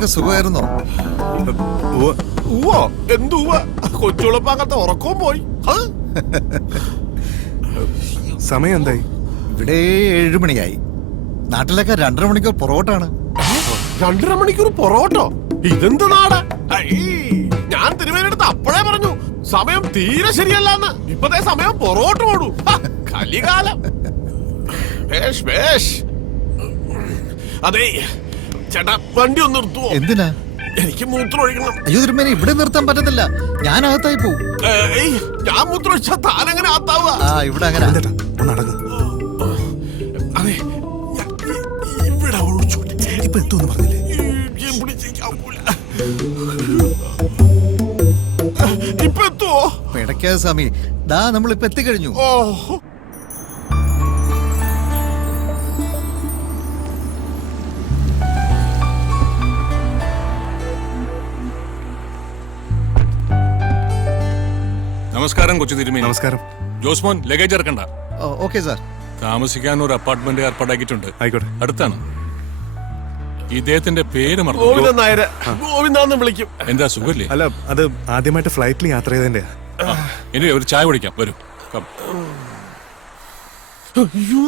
നിനക്ക് സുഖമായിരുന്നോ? എന്തുവാ കൊച്ചുളപ്പാകത്തെ ഉറക്കവും പോയി. സമയം എന്തായി? ഇവിടെ 7 മണിയായി. നാട്ടിലൊക്കെ 2.5 മണിക്കൂർ പൊറോട്ടാണ്. 2.5 മണിക്കൂർ പൊറോട്ടോ? ഇതെന്ത് നാട്? ഞാൻ തിരുവേനെടുത്ത് അപ്പോഴേ പറഞ്ഞു സമയം തീരെ ശരിയല്ലെന്ന്. ഇപ്പത്തെ സമയം പൊറോട്ട ഓടൂ. കലികാലം. അതെ ചേട്ടാ, വണ്ടി ഒന്ന് നിർത്തുവോ? എന്തിനാ? എനിക്ക് മൂത്രം ഒഴിക്കണം. അയ്യോ തിരുമേനി, ഇവിടെ നിർത്താൻ പറ്റത്തില്ല. ഞാൻ അകത്തായി പോവും. ഞാൻ മൂത്രം ഒഴിച്ചാ താനെങ്ങനെ ആത്താവുക? ഇവിടെ അങ്ങനെ നടന്നു. അതെ, ഇവിടെ ഒഴിച്ചു. ഇപ്പൊ എത്തുമെന്ന് പറഞ്ഞില്ലേ? ഇപ്പൊ എത്തുവോ? പിടയ്ക്കാതെ സ്വാമി, ദാ നമ്മളിപ്പോ എത്തിക്കഴിഞ്ഞു. നമസ്കാരം കൊച്ചു തിരുമേനി. നമസ്കാരം. ജോസ്മോൻ, ലഗേജ് ഇറക്കണ്ട. Okay sir. താമസിക്കാൻ ഒരു അപ്പാർട്ട്മെന്റ് ഏർപ്പാടാക്കിയിട്ടുണ്ട്. ആയിക്കോട്ടെ. അടുത്താണ്. ഇദ്ദേഹത്തിന്റെ പേര് മറന്നു. ഗോവിന്ദൻ നായര്. ഗോവിന്ദാന്ന് വിളിക്കും. എന്താ സുഖല്ലേ? അല്ല, അത് ആദ്യമായിട്ട് ഫ്ലൈറ്റിൽ യാത്ര ചെയ്തതിന്റെ. ഇനി ഒരു ചായ കുടിക്കാം, വരൂ. അയ്യോ,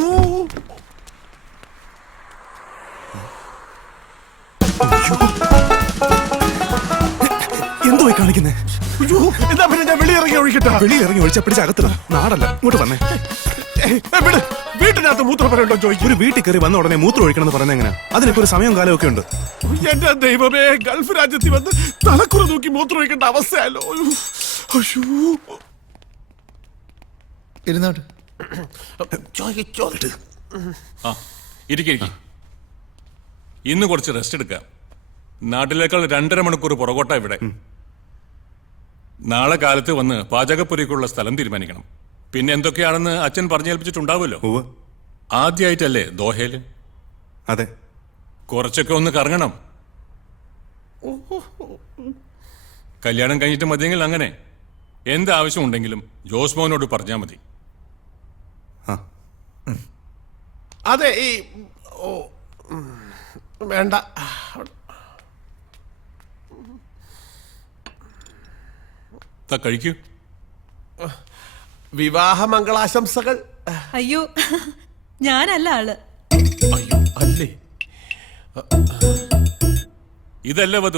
എന്തോ കാണിക്കുന്നേ? എന്നാ പിന്നെ ഞാൻ വെളിയിറങ്ങി ഒഴിക്കട്ടെ. വെളിയിറങ്ങി ഒഴിച്ച പിടിച്ച അകത്തിട. നാടല്ല, ഇങ്ങോട്ട് വന്നേ. വീട്ടിനകത്ത് മൂത്രപ്പുരണ്ടോ ചോദിക്കും. ഒരു വീട്ടിൽ കയറി വന്ന ഉടനെ മൂത്രം ഒഴിക്കണം എന്ന് പറയുന്നത് എങ്ങനെ? അതിനൊക്കെ ഒരു സമയവും കാലവും ഒക്കെ ഉണ്ട്. എന്റെ ദൈവമേ, ഗൾഫ് രാജ്യത്തിൽ വന്ന് തലക്കുറ നോക്കി മൂത്രം ഒഴിക്കേണ്ട അവസ്ഥയല്ലോ. ഇരുന്നോട്ട്. ഇരിക്കും. ഇന്ന് കുറച്ച് റെസ്റ്റ് എടുക്കാം. നാട്ടിലേക്കാൾ 2.5 മണിക്കൂർ പുറകോട്ട ഇവിടെ. നാളെ കാലത്ത് വന്ന് പാചകപ്പുരയ്ക്കുള്ള സ്ഥലം തീരുമാനിക്കണം. പിന്നെ എന്തൊക്കെയാണെന്ന് അച്ഛൻ പറഞ്ഞേൽപ്പിച്ചിട്ടുണ്ടാവുമല്ലോ. ആദ്യമായിട്ടല്ലേ ദോഹയില്? അതെ. കുറച്ചൊക്കെ ഒന്ന് കറങ്ങണം. കല്യാണം കഴിഞ്ഞിട്ട് മതിയെങ്കിൽ അങ്ങനെ. എന്താവശ്യം ഉണ്ടെങ്കിലും ജോസ്മോനോട് പറഞ്ഞാൽ മതി. അതെ, ഈ വേണ്ട. കഴിക്കൂ. വിവാഹ മംഗളാശംസകൾ. അയ്യോ, ഞാനല്ല ആള്. അയ്യോ, അല്ലേ? ഇതല്ല വധു.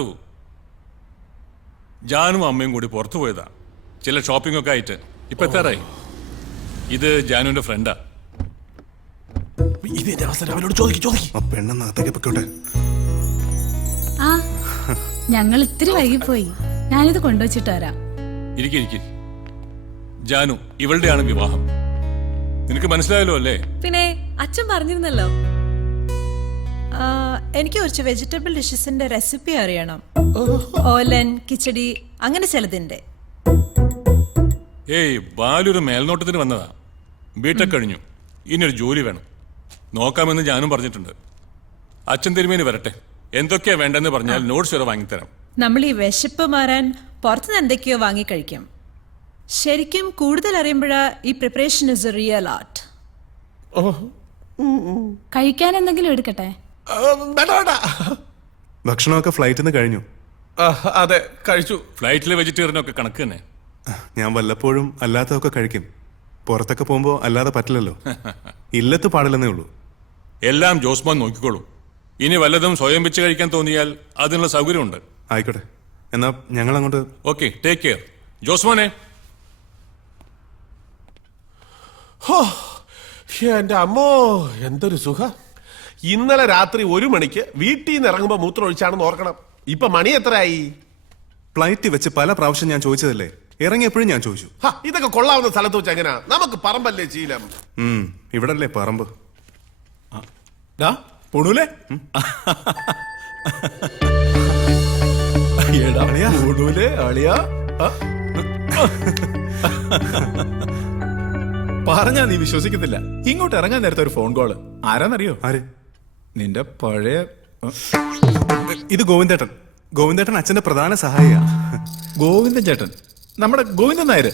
ജാനും അമ്മയും കൂടി പുറത്തു പോയതാ, ചില ഷോപ്പിംഗ് ഒക്കെ ആയിട്ട്. ഇപ്പൊ എത്താറായി. ഇത് ജാനുവിന്റെ ഫ്രണ്ടാ. ഇതിന്റെ അവസരം അവനോട് ചോദിക്കും. പെണ്ണെന്നകത്തേക്ക് പൊക്കോട്ടെ. ആ, ഞങ്ങൾ ഇത്തിരി വൈകിപ്പോയി. ഞാനിത് കൊണ്ടുവച്ചിട്ട് വരാം. ഇരിക്കും. ജാനു, ഇവളുടെയാണ് വിവാഹം. നിനക്ക് മനസ്സിലായല്ലോ അല്ലേ? പിന്നെ അച്ഛൻ പറഞ്ഞിരുന്നല്ലോ. എനിക്ക് കുറച്ച് വെജിറ്റബിൾ ഡിഷസിന്റെ റെസിപ്പി അറിയണം. ഓലൻ, കിച്ചടി, അങ്ങനെ ചിലതിന്റെ. ബാലൊരു മേൽനോട്ടത്തിന് വന്നതാ. ബിടെക് കഴിഞ്ഞു. ഇനിയൊരു ജോലി വേണം. നോക്കാമെന്ന് ഞാനും പറഞ്ഞിട്ടുണ്ട്. അച്ഛൻ തിരുമേനി വരട്ടെ. എന്തൊക്കെയാ വേണ്ടെന്ന് പറഞ്ഞാൽ നോട്ട്സ് വരെ വാങ്ങിത്തരാം. നമ്മൾ ഈ വിശപ്പ് മാറാൻ പുറത്തുനിന്ന് എന്തൊക്കെയോ വാങ്ങിക്കഴിക്കും. ശരിക്കും കൂടുതൽ അറിയുമ്പോഴാ ഈ preparation is a real art. കഴിക്കാൻ എന്തെങ്കിലും എടുക്കട്ടെ? ഭക്ഷണമൊക്കെ ഫ്ലൈറ്റിൽ നിന്ന് കഴിഞ്ഞു. അതെ, കഴിച്ചു. ഫ്ലൈറ്റിലെ വെജിറ്റേറിയനൊക്കെ കണക്ക് തന്നെ. ഞാൻ വല്ലപ്പോഴും അല്ലാത്തതൊക്കെ കഴിക്കും. പുറത്തൊക്കെ പോകുമ്പോ അല്ലാതെ പറ്റില്ലല്ലോ. ഇല്ലത്ത് പാടില്ലെന്നേ ഉള്ളൂ. എല്ലാം ജോസ്മോൻ നോക്കിക്കോളൂ. ഇനി വല്ലതും സ്വയം വെച്ച് കഴിക്കാൻ തോന്നിയാൽ അതിനുള്ള സൗകര്യമുണ്ട്. ആയിക്കോട്ടെ, എന്നാ ഞങ്ങൾ അങ്ങോട്ട്. Okay, take care. ജോസ്മോനെ. എന്റെ അമ്മോ, എന്തൊരു സുഖം. ഇന്നലെ രാത്രി 1 മണിക്ക് വീട്ടിൽ നിന്ന് ഇറങ്ങുമ്പോ മൂത്രം ഒഴിച്ചാണെന്ന് ഓർക്കണം. ഇപ്പൊ മണി എത്രയായി? ഫ്ലൈറ്റിൽ വെച്ച് പല പ്രാവശ്യം ഞാൻ ചോദിച്ചതല്ലേ? ഇറങ്ങിയപ്പോഴും ഞാൻ ചോദിച്ചു. ഇതൊക്കെ കൊള്ളാവുന്ന സ്ഥലത്ത് വെച്ച് എങ്ങനെയാ? നമുക്ക് പറമ്പല്ലേ ശീലം. ഇവിടല്ലേ പറമ്പ്. പൊണൂലേ? പറഞ്ഞാ നീ വിശ്വസിക്കത്തില്ല. ഇങ്ങോട്ട് ഇറങ്ങാൻ നേരത്തെ ഒരു ഫോൺ കോള്. ആരാന്നറിയോ? ആര്? നിന്റെ പഴയ ഇത് ഗോവിന്ദേട്ടൻ. ഗോവിന്ദേട്ടൻ അച്ഛന്റെ പ്രധാന സഹായിയാ. ഗോവിന്ദൻ ചേട്ടൻ, നമ്മുടെ ഗോവിന്ദൻ നായര്.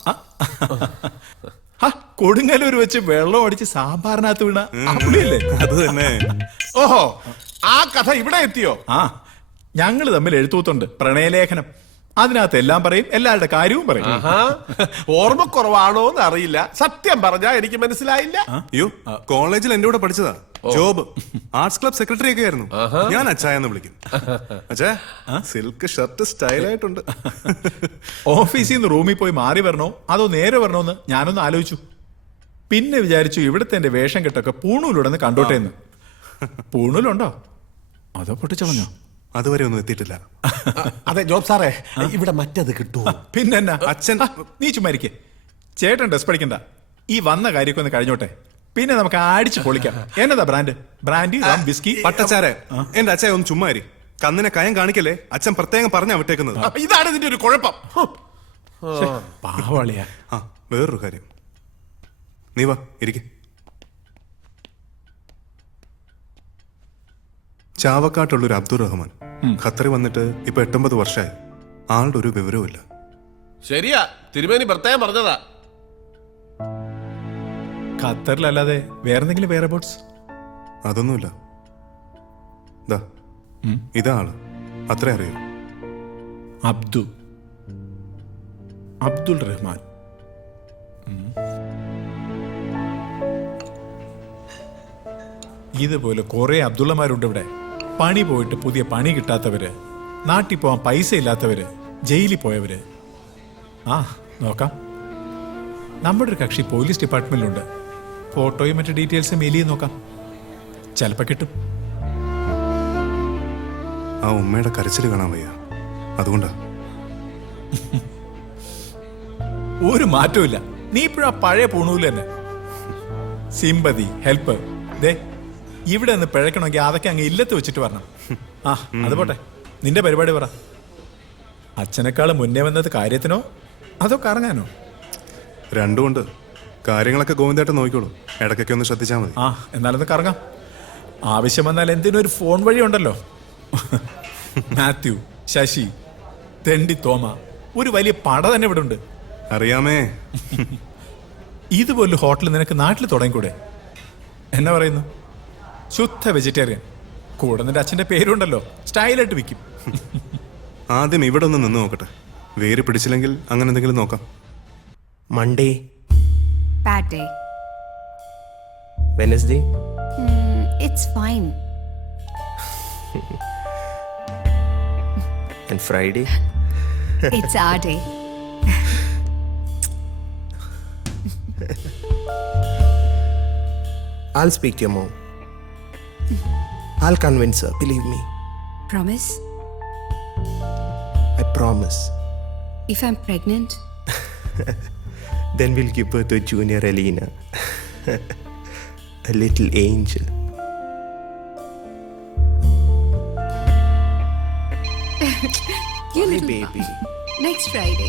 കൊടുങ്ങല്ലൂർ വെച്ച് വെള്ളം അടിച്ച് സാമ്പാറിനകത്ത് വീണ പുള്ളിയല്ലേ? അത് തന്നെ. ഓഹോ, ആ കഥ ഇവിടെ എത്തിയോ? ഞങ്ങൾ തമ്മിൽ എഴുത്തൂത്തുണ്ട്, പ്രണയലേഖനം. അതിനകത്ത് എല്ലാം പറയും, എല്ലാവരുടെ കാര്യവും പറയും. ആഹാ. ഓർമ്മക്കുറവാണോ എന്ന് അറിയില്ല, സത്യം പറഞ്ഞാ എനിക്ക് മനസ്സിലായില്ല. അയ്യോ കോളേജിൽ എന്റെ കൂടെ പഠിച്ചതാ. ജോബ് ആർട്സ് ക്ലബ് സെക്രട്ടറി ഒക്കെ ആയിരുന്നു. ഞാൻ അച്ചായെന്ന് വിളിക്കും. അച്ഛാ സിൽക്ക് ഷർട്ട് സ്റ്റൈലായിട്ടുണ്ട്. ഓഫീസിൽ നിന്ന് റൂമിൽ പോയി മാറി വരണോ അതോ നേരെ വരണോന്ന് ഞാനൊന്ന് ആലോചിച്ചു. പിന്നെ വിചാരിച്ചു ഇവിടുത്തെ എന്റെ വേഷം കെട്ടൊക്കെ പൂണൂലുടന്ന് കണ്ടോട്ടെ എന്ന്. പൂണൂലുണ്ടോ അതോ പൊട്ടിച്ചളഞ്ഞോ? അതുവരെ ഒന്നും എത്തിയിട്ടില്ല. അതെ ജോബ് സാറേ, ഇവിടെ മറ്റത് കിട്ടുമോ? പിന്നെന്നാ അച്ഛൻ നീ ചുമ്മാരിക്കേ. ചേട്ടൻ ഡ്രസ് പഠിക്കണ്ട, ഈ വന്ന കാര്യമൊക്കെ ഒന്ന് കഴിഞ്ഞോട്ടെ, പിന്നെ നമുക്ക് അടിച്ച് പൊളിക്കാം. എന്നതാ ബ്രാൻഡ്? Brandy, rum, whisky. പട്ടച്ചാരെ എന്റെ അച്ഛൻ ഒന്ന് ചുമ്മാരി. കന്നിനെ കയം കാണിക്കല്ലേ, അച്ഛൻ പ്രത്യേകം പറഞ്ഞാ വിട്ടേക്കുന്നത്. ഇതാണ് ഇതിന്റെ ഒരു കുഴപ്പം. പാവാളിയാ. ആ വേറൊരു കാര്യം, നീ വാ ഇരിക്കെ. ചാവക്കാട്ടുള്ളൊരു അബ്ദുൾ റഹ്മാൻ ഖത്തറിൽ വന്നിട്ട് ഇപ്പൊ 89 വർഷമായി. ആളുടെ ഒരു വിവരവുമില്ല. ശരിയാ, തിരുമേനി പ്രത്യേകം പറഞ്ഞതാ. ഖത്തറിലല്ലാതെ വേറെന്തെങ്കിലും വേറെ ബോട്ട്സ്? അതൊന്നുമില്ല. ദാ ഇതാ ആള്, അത്രേ അറിയൂ. അബ്ദുൾ റഹ്മാൻ. ഇതുപോലെ കുറെ അബ്ദുള്ളമാരുണ്ട് ഇവിടെ. പണി പോയിട്ട് പുതിയ പണി കിട്ടാത്തവര്, നാട്ടിൽ പോവാൻ പൈസ ഇല്ലാത്തവര്, ജയിലിൽ പോയവര്. ആ നോക്കാം, നമ്മുടെ ഒരു കക്ഷി പോലീസ് ഡിപ്പാർട്ട്മെന്റിലുണ്ട്. ഫോട്ടോയും മറ്റു ഡീറ്റെയിൽസും മെയിൽ ചെയ്ത് നോക്കാം, ചിലപ്പോ കിട്ടും. ആ ഉമ്മയുടെ കരച്ചിൽ കാണാൻ വയ്യ, അതുകൊണ്ടാ. ഒരു മാറ്റവും നീ ഇപ്പോഴാ പഴയ പൂണൂല് തന്നെ. Sympathy, help. ദേ ഇവിടെ നിന്ന് പിഴക്കണമെങ്കിൽ അതൊക്കെ അങ്ങ് ഇല്ലത്ത് വെച്ചിട്ട് വരണം. ആ അത് പോട്ടെ, നിന്റെ പരിപാടി പറ. അച്ഛനേക്കാൾ മുന്നേ വന്നത് കാര്യത്തിനോ അതോ കറങ്ങാനോ? രണ്ടുമുണ്ട്. കാര്യങ്ങളൊക്കെ ഗോവിന്ദേട്ടൻ നോക്കിക്കോളൂ, ഇടയ്ക്കൊക്കെ ഒന്ന് ശ്രദ്ധിച്ചാൽ മതി. ആ എന്നാലൊന്ന് കറങ്ങാം. ആവശ്യം വന്നാൽ എന്തിനും ഒരു ഫോൺ വഴി ഉണ്ടല്ലോ. മാത്യു, ശശി, തെണ്ടി തോമ, ഒരു വലിയ പട തന്നെ ഇവിടെ ഉണ്ട്. അറിയാമേ. ഇതുപോലെ ഹോട്ടൽ നിനക്ക് നാട്ടിൽ തുടങ്ങിക്കൂടെ? എന്നാ പറയുന്നു? ശുദ്ധ വെജിറ്റേറിയൻ. കൂടെ നിന്റെ അച്ഛന്റെ പേരുണ്ടല്ലോ, സ്റ്റൈലായിട്ട് വിൽക്കും. ആദ്യം ഇവിടെ ഒന്ന് നിന്ന് നോക്കട്ടെ, വേര് പിടിച്ചില്ലെങ്കിൽ അങ്ങനെ എന്തെങ്കിലും നോക്കാം. Monday, Bad day. Wednesday, It's fine. and Friday. It's our day. I'll speak to your mom. I'll convince her, believe me. Promise? I promise. If I'm pregnant, Then we'll give birth to a junior Elena. A little angel. you Hi, little baby. next Friday.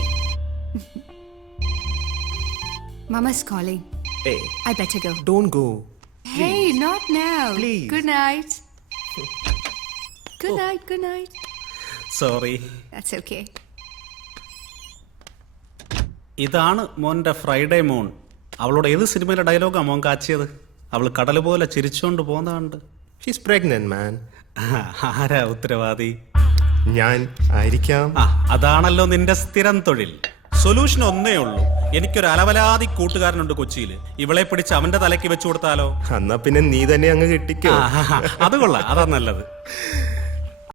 Mama's calling. Hey, I better go. don't go. Hey, not now. Please. Good night. Good night, good night. Sorry. That's okay. ഇതാണ് മോൻ്റെ Friday moon. അവളോട് ഏത് സിനിമയിലെ ഡയലോഗാ മോൻ കാച്ചിയത്? അവൾ കടൽ പോലെ ചിരിച്ചോണ്ട് പോകുന്നതുണ്ട്. She's pregnant, man. ആരാ ഉത്തരവാദി? ഞാൻ ആയിരിക്കാം. ആ അതാണല്ലോ നിന്റെ സ്ഥിരം തൊഴിൽ. സൊല്യൂഷൻ ഒന്നേ ഉള്ളൂ. എനിക്കൊരു അലവലാതി കൂട്ടുകാരനുണ്ട് കൊച്ചിയിൽ. ഇവളെ പിടിച്ച് അവന്റെ തലയ്ക്ക് വെച്ചു കൊടുത്താലോ? എന്നാ പിന്നെ നീ തന്നെ അങ്ങ് കെട്ടിക്കോ. അത് കൊള്ളാം, അതാ നല്ലത്.